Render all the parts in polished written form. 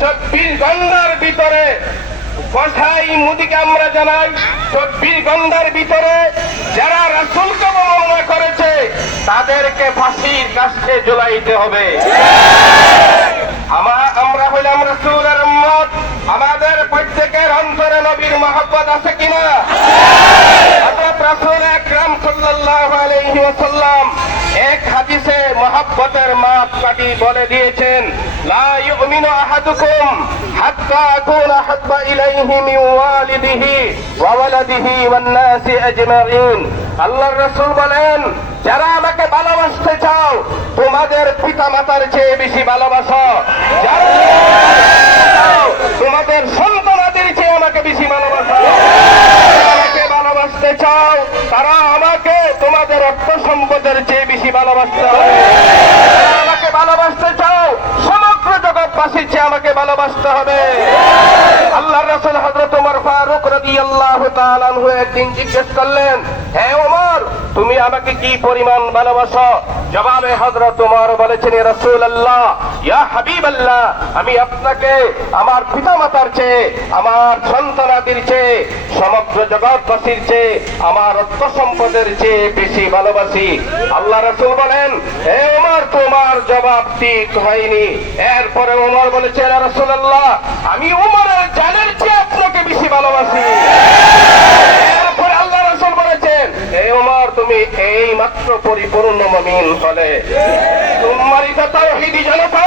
24 ঘন্টার ভিতরে কথাই মোদিকে আমরা জানাই, 24 ঘন্টার ভিতরে যারা রাসূলকে অবমাননা করেছে তাদেরকে ফাঁসির কাষ্ঠে ঝুলাইতে হবে। আমরা হইলাম রাসূলের উম্মত, আমাদের প্রত্যেকের অন্তরে নবীর মহব্বত আছে কিনা? হযরত রাসূল আকরাম সাল্লাল্লাহু আলাইহি ওয়াসাল্লাম এক হাদিসে মহব্বতের মাপকাঠি বলে দিয়েছেন, লা ইউমিনু আহাদুকুম হাত্তা আকুনা হাব্বা ইলাইহি মিন ওয়ালিদিহি ওয়া ওয়ালাদিহি ওয়ান নাসি আজমাইন। আল্লাহর রাসূল বলেন, যারা আমাকে ভালোবাসতে চাও তোমাদের পিতামাতার চেয়ে বেশি ভালোবাসো, যারা তোমাদের সন্তানাদের চেয়ে আমাকে বেশি ভালোবাসো। আমাকে ভালোবাসতে চাও তারা আমাকে তোমাদের অর্থ সম্পদের চেয়ে বেশি ভালোবাসতে হবে। আমাকে ভালোবাসতে চাও সমগ্র জগৎবাসীর চেয়ে আমাকে ভালোবাসতে হবে। আল্লাহর রাসূল হযরত ওমর ফারুক রাদিয়াল্লাহু তাআলা আনহু একদিন জিজ্ঞেস করলেন, হে ওমর, তুমি আমাকে কি পরিমাণ ভালোবাসো? জবাবে হযরত ওমর বলেছেন, ইয়া রাসূলুল্লাহ, ইয়া হাবিবাল্লাহ, আমি আপনাকে আমার পিতামাতার চেয়ে, আমার সন্তানাদের চেয়ে, সমগ্র জগৎবাসীর চেয়ে, আমার অর্থ সম্পদের চেয়ে বেশি ভালোবাসি। আল্লাহ রাসূল বলেন, হে ওমর, তোমার জবাব ঠিক হয়নি। এরপরে ওমর বলেছেন, ইয়া রাসূলুল্লাহ, আমি ওমরের জানের চেয়ে আপনাকে বেশি ভালোবাসি। এরপরে আল্লাহ রাসূল বলেছেন, হে ওমর, তুমি এই মাত্র পরিপূর্ণ মুমিন হলে। সম্মানিত তাওহীদি জনতা,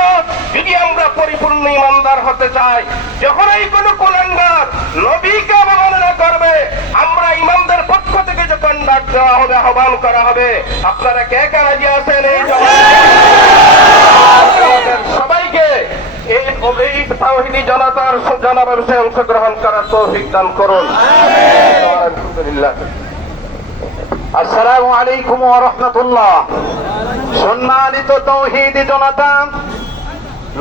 যদি আমরা পরিপূর্ণ ঈমানদার হতে চাই, যখনই কোনো কুলাঙ্গার নবীকে অবমাননা করবে, আমরা ইমামদের পক্ষ থেকে যখন ডাক দেওয়া হবে, আহ্বান করা হবে, আপনারা কে কে রাজি আছেন এই সবাইকে এই তাওহীদি জনতার জনসভায় অংশগ্রহণ করার তৌফিক দান করুন। আলহামদুলিল্লাহ। আসসালামু আলাইকুম ওয়া রাহমাতুল্লাহ। সম্মানিত তাওহীদি জনতা,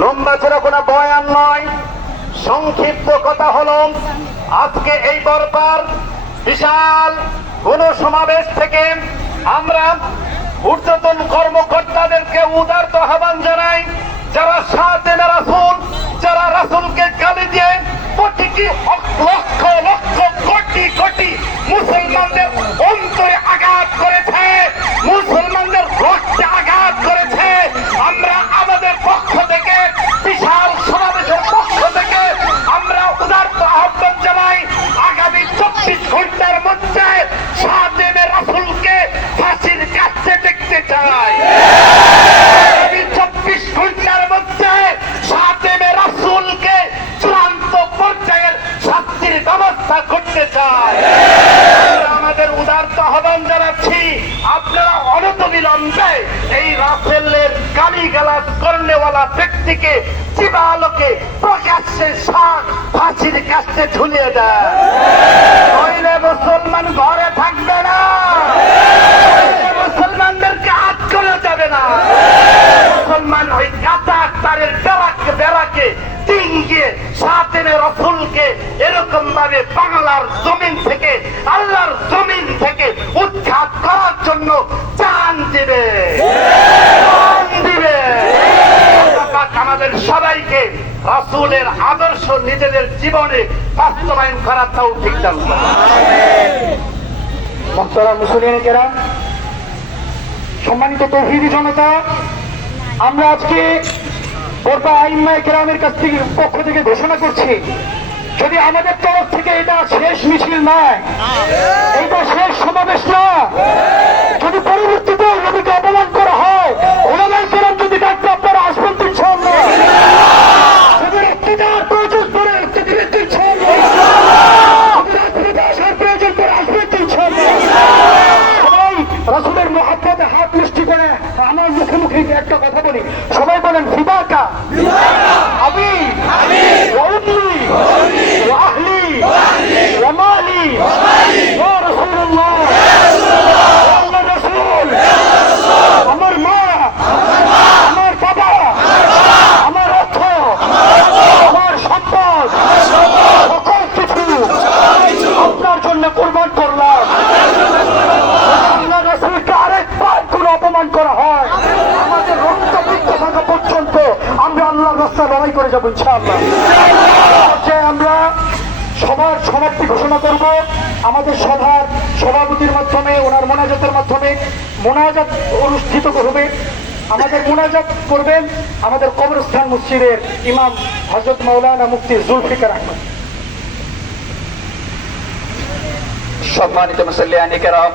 লম্বা ছেড়ে কোনো বয়ান নয়, সংক্ষিপ্ত কথা হলো, আজকে এই বরবার বিশাল গণসমাবেশ থেকে আমরা ঊর্ধ্বতন কর্মকর্তাদেরকে উদারত আহ্বান জানাই, যারা সাথে রাসূল, যারা রাসূলকে গালি দিয়ে প্রতিটি লক্ষ লক্ষ কোটি কোটি মুসলমানদের অন্তরে আঘাত করেছে, মুসলমানদের রক্তে আঘাত করেছে, আমরা আমাদের পক্ষ থেকে, বিশাল সমাবেশের পক্ষ থেকে আমরা উদারত আহ্বান জানাই, আগামী 24 ঘন্টার মধ্যে সাথে রাসূলকে ফাঁসির কাছে দেখতে চাই। আগামী 24 ঘন্টার মধ্যে সাথে রাসূলকে চূড়ান্ত পর্যায়ের শাস্তির ব্যবস্থা করতে চাই। আমাদের উদারত আহ্বান জানাচ্ছি, আপনারা অনতিবিলম্বে এই রাসূলের গালিগালাজ করনেওয়ালা ব্যক্তিকে চিবালোকে প্রকাশ্যে ফাঁসির কাছে ঝুলিয়ে দেয়, নইলে মুসলমান ঘরে থাকবে না, মুসলমানদেরকে হাত করে যাবে না। মুসলমান ওই কাঁচা তারের বেড়াকে টিঙ্গিয়ে সাথে রাসূলকে এরকম ভাবে বাংলার জমিন থেকে, আল্লাহর জমিন থেকে উৎখাত করার জন্য জান দিবে, আমাদের সবাইকে রাসূলের আদর্শ নিজেদের জীবনে বাস্তবায়ন করার তৌফিক দান করুন। মুহতারাম মুসলিম কেরাম, সম্মানিত তাওহীদি জনতা, আমরা আজকে বরপা আইম্মায়ে কেরামের কাছ থেকে পক্ষ থেকে ঘোষণা করছি, যদি আমাদের তরফ থেকে এটা শেষ মিছিল নয়, এইটা শেষ সমাবেশ না, যদি পরবর্তীতে নবীকে অপমান করা হয়, ওলামায়ে কেরাম যদি ডাকতে আপনারা আসবেন তো ইনশাআল্লাহ। যদি ইফতিদার প্রয়োজন পড়ে ইফতিদার ইনশাআল্লাহ, যদি রাজনীতি আসার প্রয়োজন পড়ে আসবেন তো ইনশাআল্লাহ। সবাই রাসূলের মহব্বতে হাত মিষ্টি করে আমার মুখে মুখে একটা কথা বলি, সবাই বলেন ফিদাকা আবি ওয়া উম্মি ওয়া আহলি ওয়া মালি ইয়া রাসূলুল্লাহ, ইয়া রাসূল, আমার মা, যাবো ইনশাআল্লাহ। পর্যায়ে আমরা সবার সমাপ্তি ঘোষণা করব আমাদের সভার সভাপতির মাধ্যমে, ওনার মোনাজাতের মাধ্যমে মোনাজাত অনুষ্ঠিত হবে। আমাদের মোনাজাত করবেন আমাদের কবরস্থান মসজিদের ইমাম হযরত মাওলানা মুফতি জুলফিকার আহমদ। সম্মানিত মুসল্লিয়ানি কেরাম,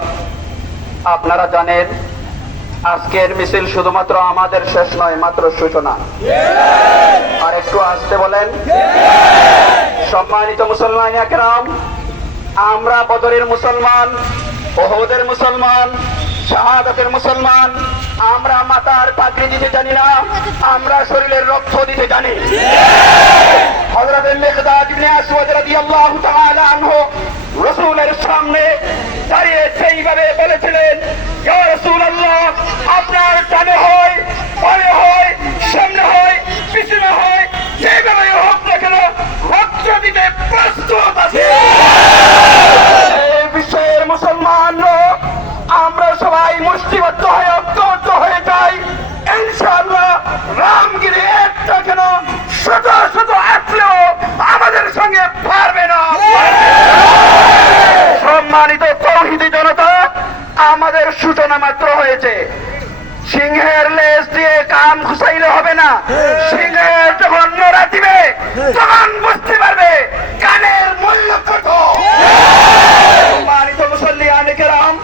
আপনারা জানেন আজকের মিছিল শুধুমাত্র আমাদের শেষ নয়, মাত্র সূচনা। আর একটু আসতে বলেন। সম্মানিত মুসলমান কেরাম, আমরা বদরের মুসলমান, ওহদের মুসলমান, শাহাদাতের মুসলমান। আমরা মাথার পাগড়ি দিতে জানি না, আমরা শরীরের রক্ত দিতে জানি। হযরত মিকদাদ ইবনে আসওয়াদ রাদিয়াল্লাহু তাআলা আনহু রাসূলের সামনে দাঁড়িয়ে সেইভাবে বলেছিলেন, ইয়া রাসূলুল্লাহ, আপনার ডানে হয়, বামে হয়, সামনে হয়, পিছনে হয়, যেভাবে হোক না কেন রক্ত দিতে প্রস্তুত আছি। এই বিশ্বের মুসলমান আমরা সবাই মুষ্টিবদ্ধ হয়ে ঐক্যবদ্ধ হয়ে যাই ইনশাআল্লাহ। রামগিরি একটা কেন শত শত আসলেও আমাদের সঙ্গে পারবে না। সম্মানিত তৌহিদি জনতা, আমাদের সূচনা মাত্র হয়েছে। সিংহের লেজ দিয়ে কান ঘুষাইলে হবে না। সিংহের যখন নড়া দিবে তখন বুঝতে পারবে কানের মূল্য কত। সম্মানিত মুসল্লিয়ানে কেরাম,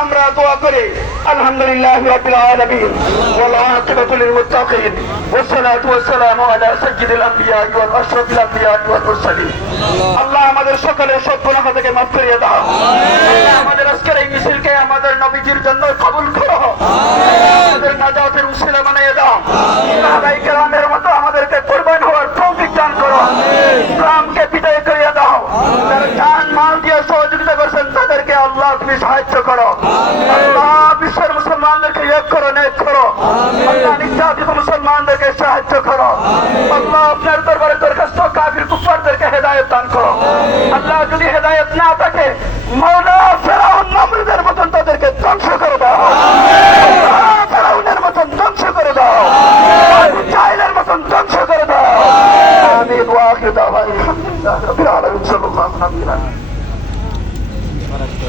আমরা দোয়া করি আলহামদুলিল্লাহি রাব্বিল আলামিন ওয়াল আকিবাতু লিল মুত্তাকিন ওয়াসসালাতু ওয়াসসালামু আলা সাইয়্যিদিল আমবিয়া ওয়াল আশরাফিল আমবিয়া ওয়াল মুরসালিন। আল্লাহ আমাদের সকলের সব গুনাহ থেকে মাফ করিয়ে দাও। আল্লাহ আমাদের আজকের এই মিছিলকে আমাদের নবীজির জন্য কবুল করো। আমাদের নাজাতের উসিলা বানিয়ে দাও। সাহাবায়ে কেরামের মতো আমাদেরকে কুরবান হওয়ার তৌফিক দান করো। ইসলামকে বিজয় করিয়ে দাও। যারা জান মাল দিয়ে সহযোগিতা করছেন তাদেরকে আল্লাহ তুমি সাহায্য করো। আল্লাহ বিশ্বের মুসলমানদেরকে এক করো, নেক করো। আল্লাহ নির্যাতিত মুসলমানদেরকে সাহায্য করো। আল্লাহ আপনার দরবারে দরখাস্ত, কাফির কুফারদেরকে হেদায়েত দান করো। আল্লাহ যদি হেদায়েত না থাকে, মাওলা